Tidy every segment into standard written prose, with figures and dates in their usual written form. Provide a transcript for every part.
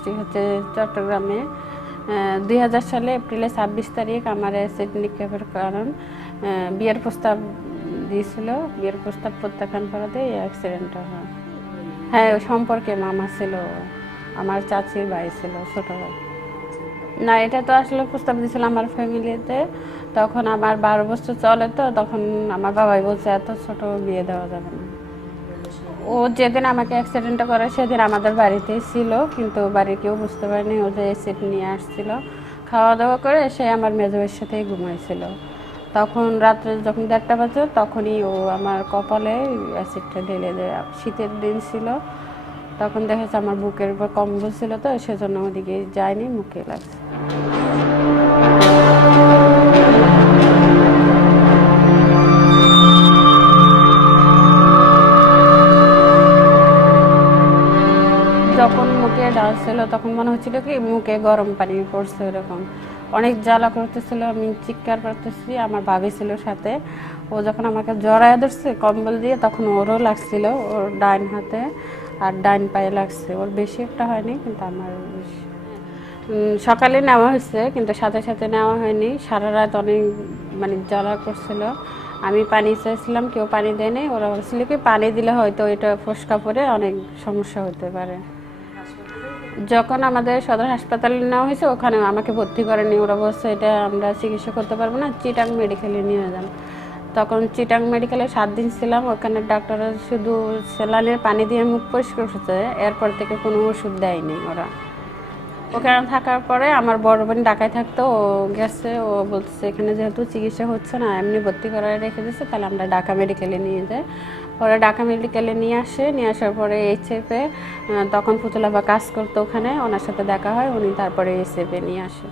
District হচ্ছে চট্টগ্রামে। 2000 সালে এপ্রিলে 26 তারিখ আমার অ্যাসিড নিক্ষেপের কারণ বিয়ের প্রস্তাব দিয়েছিল, বিয়ের প্রস্তাব প্রত্যাখ্যান করাতে এই অ্যাক্সিডেন্টটা হয়। হ্যাঁ, সম্পর্কে মামা ছিল, আমার চাচির ভাই ছিল, ছোট ভাই। না, এটা তো আসলে প্রস্তাব দিয়েছিল আমার ফ্যামিলিতে, তখন আমার 12 বছর চলে, তো তখন আমার বাবাই বলছে এত ছোট বিয়ে দেওয়া যাবে না। ও যেদিন আমাকে অ্যাক্সিডেন্টটা করে সেদিন আমাদের বাড়িতেই ছিল, কিন্তু বাড়ির কেউ বুঝতে পারেনি। ও যে অ্যাসিড নিয়ে আসছিল, খাওয়া দাওয়া করে সে আমার মেজোর সাথেই ঘুমাইছিল। তখন রাত্রে যখন 1:30 বাজে তখনই ও আমার কপালে অ্যাসিডটা ঢেলে দেয়। শীতের দিন ছিল, তখন দেখেছে আমার বুকের উপর কম্বল ছিল, তো সেজন্য ওদিকে যায়নি, মুখে লাগছে। যখন মুখে ঢালছিল তখন মনে হচ্ছিল কি মুখে গরম পানি পড়ছে, এরকম অনেক জ্বালা করতেছিল, আমি চিৎকার করতেছি। আমার ভাবি ছিল সাথে, ও যখন আমাকে জড়ায় ধরছে কম্বল দিয়ে, তখন ওরও লাগছিল, ওর ডাইন হাতে আর ডাইন পায়ে লাগছে। ওর বেশি একটা হয়নি, কিন্তু আমার বেশি। সকালে নেওয়া হয়েছে, কিন্তু সাথে সাথে নেওয়া হয়নি। সারা রাত অনেক জ্বালা করছিল। আমি পানি চাইছিলাম, কেউ পানি দেয়নি। ওরা বলছিল কি পানি দিলে হয়তো এটা ফোসকা পড়ে অনেক সমস্যা হতে পারে। যখন আমাদের সদর হাসপাতালে নেওয়া হয়েছে, ওখানে আমাকে ভর্তি করেনি। ওরা বলছে এটা আমরা চিকিৎসা করতে পারবো না, চিটাং মেডিকেলে নিয়ে যান। তখন চিটাং মেডিকেলে 7 দিন ছিলাম। ওখানে ডাক্তাররা শুধু স্যালাইনের পানি দিয়ে মুখ পরিষ্কার করছে, এরপর থেকে কোনো ওষুধ দেয়নি ওরা। ওখানে থাকার পরে আমার বড় বোন ঢাকায় থাকতো, ও গেছে। ও বলছে এখানে যেহেতু চিকিৎসা হচ্ছে না, এমনি ভর্তি করায় রেখে দিচ্ছে, তাহলে আমরা ঢাকা মেডিকেলে নিয়ে যাই। ওরা ঢাকা মেডিকেলে নিয়ে আসে। নিয়ে আসার পরে এইচএফে, তখন পুতুলাবা কাজ করতো ওখানে, ওনার সাথে দেখা হয়। উনি তারপরে এইচএফে নিয়ে আসে।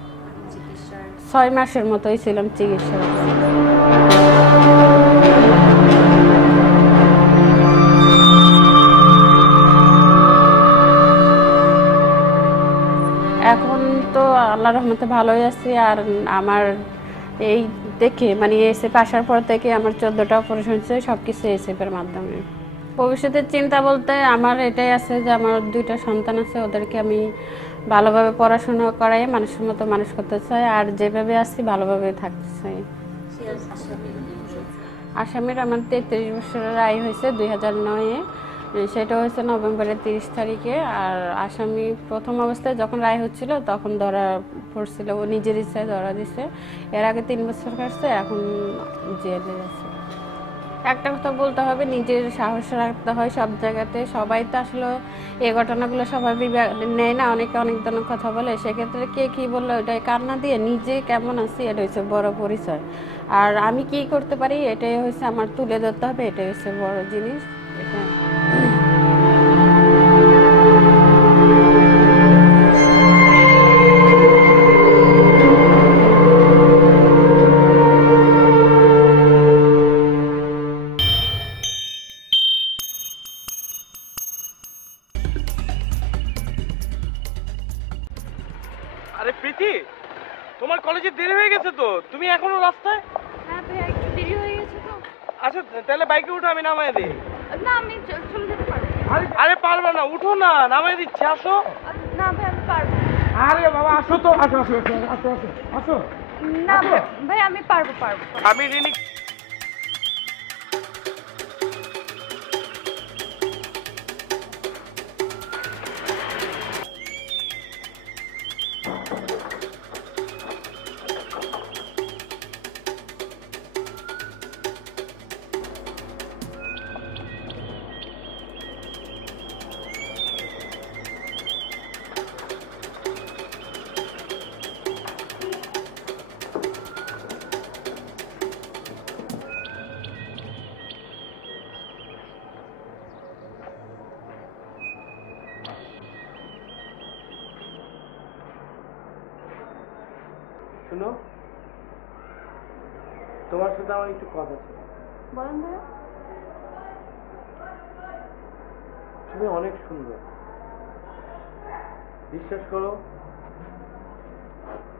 6 মাসের মতোই ছিলাম চিকিৎসা। এখন তো আল্লাহর রহমতে ভালোই আছি। আর আমার এই দেখে এসএফ আসার পর থেকে আমার 14টা অপারেশন হয়েছে, সব কিছু এসএফের মাধ্যমে। ভবিষ্যতের চিন্তা বলতে আমার এটাই আছে যে আমার 2টা সন্তান আছে, ওদেরকে আমি ভালোভাবে পড়াশোনা করাই মানুষের মতো মানুষ করতে চাই, আর যেভাবে আছি ভালোভাবে থাকতে চাই। আসামির আমার 33 বছরের রায় হয়েছে 2009-এ, সেটা হয়েছে নভেম্বরের 30 তারিখে। আর আসামি প্রথম অবস্থায় যখন রায় হচ্ছিল তখন ধরা পড়ছিল, ও নিজের ইচ্ছায় ধরা দিছে। এর আগে 3 বছর কাটছে, এখন জেলে আছে। একটা কথা বলতে হবে, নিজের সাহস রাখতে হয় সব জায়গাতে। সবাই তো আসলে এই ঘটনাগুলো সবাই নেয় না, অনেকে অনেক ধরনের কথা বলে। সেক্ষেত্রে কে কী বললো ওটাই কান্না দিয়ে নিজে কেমন আছি এটা হচ্ছে বড় পরিচয়। আর আমি কি করতে পারি এটাই হচ্ছে আমার তুলে ধরতে হবে, এটাই হচ্ছে বড় জিনিস। এটা আরে প্রীতি, তোমার কলেজে দেরি হয়ে গেছে তো, তুমি এখনো রাস্তায়? হ্যাঁ ভাইয়া, একটু দেরি হয়ে গেছে তো। আচ্ছা তাহলে বাইকে উঠো, আমি নামাই দিই। না, আমি চলে যেতে পারবো। আরে পারবে না, উঠো না, নামাই দিচ্ছি, আসো। না ভাই, আমি পারবো। আরে বাবা আসো তো, আসো আসো আসো আসো আসো আসো। না ভাই, আমি পারবো। আমি রিনি। শুনো, তোমার সাথে আমার একটু কথা ছিল। বলেন ভাইয়া। তুমি অনেক সুন্দর, বিশ্বাস করো।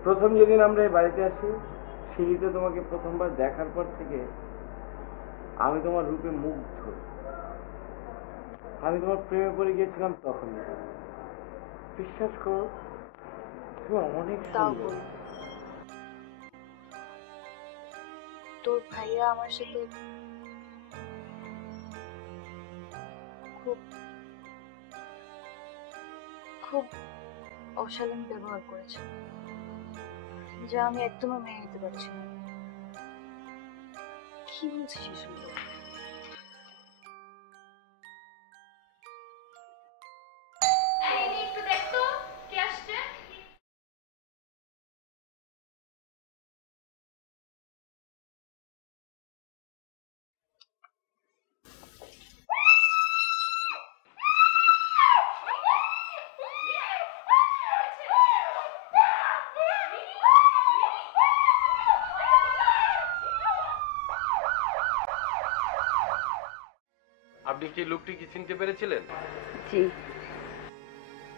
প্রথম যেদিন আমরা এই বাড়িতে আসি, সিঁড়িতে তোমাকে প্রথমবার দেখার পর থেকে আমি তোমার রূপে মুগ্ধ। আমি তোমার প্রেমে পড়ে গিয়েছিলাম তখন। বিশ্বাস করো, তুমি অনেক তাও সুন্দর। বল, তোর ভাইয়া আমার সাথে খুব খুব অশালীন ব্যবহার করেছে, যা আমি একদমই মেনে নিতে পারছি না। কি বলছিস এসব? একটু দেখতো কে আসছে। আপনি কি লোকটিকে চিনতে পেরেছিলেন? জি,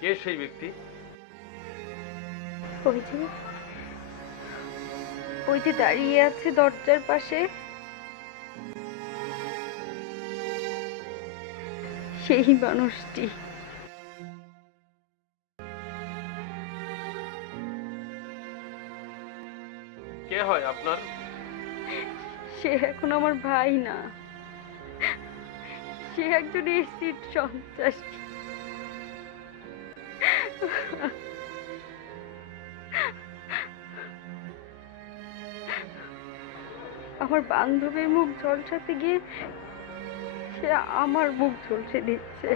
কে সেই ব্যক্তি? ওই যে দাঁড়িয়ে আছে দরজার পাশে, সেই মানুষটি। কে হয় আপনার? সে এখন আমার ভাই না, সে একজন এসিড সন্ত্রাসী। আমার বান্ধবীর মুখ ঝলসাতে গিয়ে সে আমার মুখ ঝলসে দিচ্ছে।